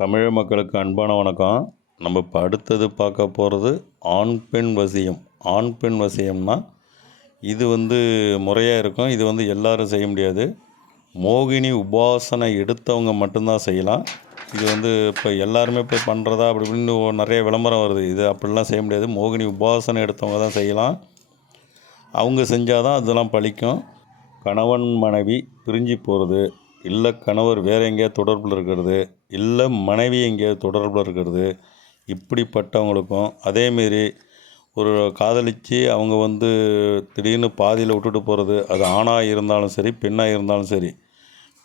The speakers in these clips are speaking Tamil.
தமிழ் மக்களுக்கு அன்பான வணக்கம். நம்ம இப்போ அடுத்தது பார்க்க போகிறது ஆண் பெண் வசியம். ஆண் பெண் வசியம்னா இது முறையாக இருக்கும். இது எல்லாரும் செய்ய முடியாது. மோகினி உபாசனை எடுத்தவங்க மட்டும்தான் செய்யலாம். இது இப்போ எல்லாருமே போய் பண்ணுறதா அப்படி இப்படின்னு நிறைய விளம்பரம் வருது. இது அப்படிலாம் செய்ய முடியாது. மோகினி உபாசனை எடுத்தவங்க தான் செய்யலாம். அவங்க செஞ்சால் தான் அதெல்லாம் பலிக்கும். கணவன் மனைவி பிரிஞ்சு போகிறது, இல்லை கணவர் வேறு எங்கேயாவது தொடர்பில் இருக்கிறது, இல்லை மனைவி எங்கேயாவது தொடர்பில் இருக்கிறது, இப்படிப்பட்டவங்களுக்கும் அதேமாரி ஒரு காதலித்து அவங்க திடீர்னு பாதியில் விட்டுட்டு போகிறது, அது ஆணாக இருந்தாலும் சரி பெண்ணாக இருந்தாலும் சரி.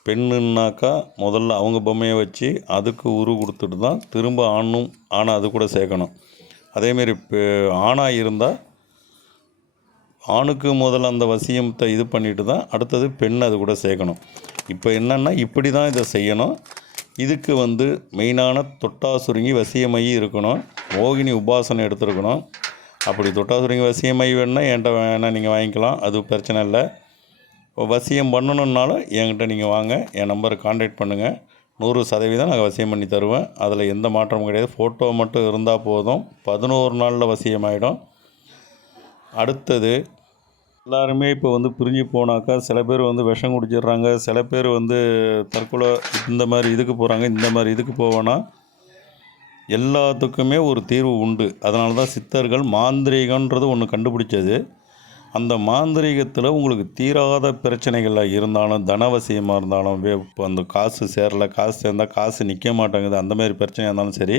பெண்ணுன்னாக்கா முதல்ல அவங்க பொம்மையை வச்சு அதுக்கு உரு கொடுத்துட்டு தான் திரும்ப ஆணை அது கூட சேர்க்கணும். அதேமாரி ஆணாக இருந்தால் ஆணுக்கு முதல்ல அந்த வசியத்தை இது பண்ணிட்டு தான் அடுத்தது பெண் அது கூட சேர்க்கணும். இப்போ என்னென்னா இப்படி தான் இதை செய்யணும். இதுக்கு மெயினான தொட்டாசுருங்கி வசியமை இருக்கணும். மோகினி உபாசனை எடுத்துருக்கணும். அப்படி தொட்டாசுருங்கி வசியமை வேணுன்னா என்கிட்ட வேணால் நீங்கள் வாங்கிக்கலாம், அது பிரச்சனை இல்லை. வசியம் பண்ணணுன்னாலும் என்கிட்ட நீங்கள் வாங்க, என் நம்பருக்கு கான்டாக்ட் பண்ணுங்கள். 100% நாங்கள் வசியம் பண்ணி தருவேன். அதில் எந்த மாற்றமும் கிடையாது. ஃபோட்டோ மட்டும் இருந்தால் போதும். 11 நாளில் வசியமாயிடும். அடுத்தது எல்லாருமே இப்போ பிரிஞ்சு போனாக்கா சில பேர் விஷம் குடிச்சிடுறாங்க, சில பேர் தற்கொலை இந்த மாதிரி இதுக்கு போகிறாங்க. இந்த மாதிரி இதுக்கு போவோன்னா எல்லாத்துக்குமே ஒரு தீர்வு உண்டு. அதனால தான் சித்தர்கள் மாந்திரீகன்றது ஒன்று கண்டுபிடிச்சது. அந்த மாந்திரீகத்தில் உங்களுக்கு தீராத பிரச்சனைகள் இருந்தாலும், தனவசியமாக இருந்தாலும், இப்போ அந்த காசு சேரலை, காசு சேர்ந்தால் காசு நிற்க மாட்டேங்குது, அந்த மாதிரி பிரச்சனையாக இருந்தாலும் சரி,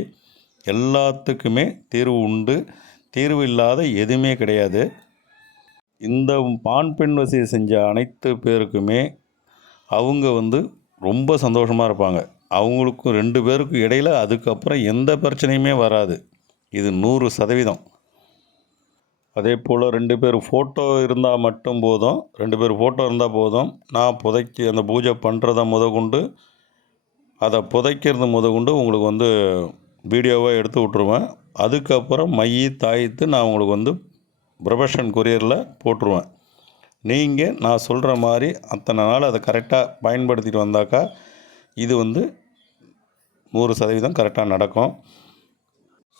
எல்லாத்துக்குமே தீர்வு உண்டு. தீர்வு இல்லாத எதுவுமே கிடையாது. இந்த ஆண் பெண் வசியம் செஞ்ச அனைத்து பேருக்குமே அவங்க ரொம்ப சந்தோஷமாக இருப்பாங்க. அவங்களுக்கும் 2 பேருக்கும் இடையில் அதுக்கப்புறம் எந்த பிரச்சனையுமே வராது. இது 100%. அதே போல் 2 பேர் ஃபோட்டோ இருந்தால் மட்டும் போதும். 2 பேர் ஃபோட்டோ இருந்தால் போதும். நான் புதைக்கி அந்த பூஜை பண்ணுறத முதற்கொண்டு, அதை புதைக்கிறது முதற்கொண்டு உங்களுக்கு வீடியோவாக எடுத்து விட்ருவேன். அதுக்கப்புறம் தாய்த்து நான் உங்களுக்கு ப்ரொஃபஷன் கொரியரில் போட்டுருவேன். நீங்கள் நான் சொல்கிற மாதிரி அத்தனை நாள் அதை கரெக்டாக பயன்படுத்திட்டு வந்தாக்கா இது 100% கரெக்டாக நடக்கும்.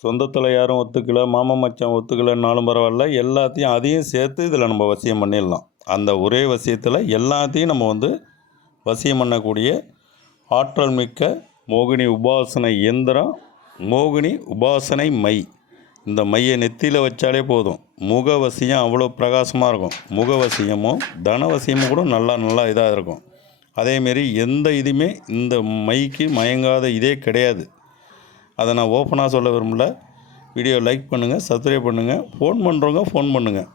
சொந்தத்தில் யாரும் ஒத்துக்கலை, மாமன் மச்சான் ஒத்துக்கலைன்னாலும் பரவாயில்ல, எல்லாத்தையும் அதையும் சேர்த்து இதில் நம்ம வசியம் பண்ணிடலாம். அந்த ஒரே வசியத்தில் எல்லாத்தையும் நம்ம வசியம் பண்ணக்கூடிய ஆற்றல் மிக்க மோகினி உபாசனை இயந்திரம், மோகினி உபாசனை மை. இந்த மையை நெத்தியில் வச்சாலே போதும். முகவசியம் அவ்வளோ பிரகாசமாக இருக்கும். முகவசியமும் தனவசியமும் கூட நல்லா இதாக இருக்கும். அதேமாரி எந்த இதுவுமே இந்த மைக்கு மயங்காத இதே கிடையாது. அதை நான் ஓப்பனாக சொல்ல விரும்பல. வீடியோ லைக் பண்ணுங்கள், சப்ஸ்கிரைப் பண்ணுங்கள். ஃபோன் பண்ணுறவங்க ஃபோன் பண்ணுங்கள்.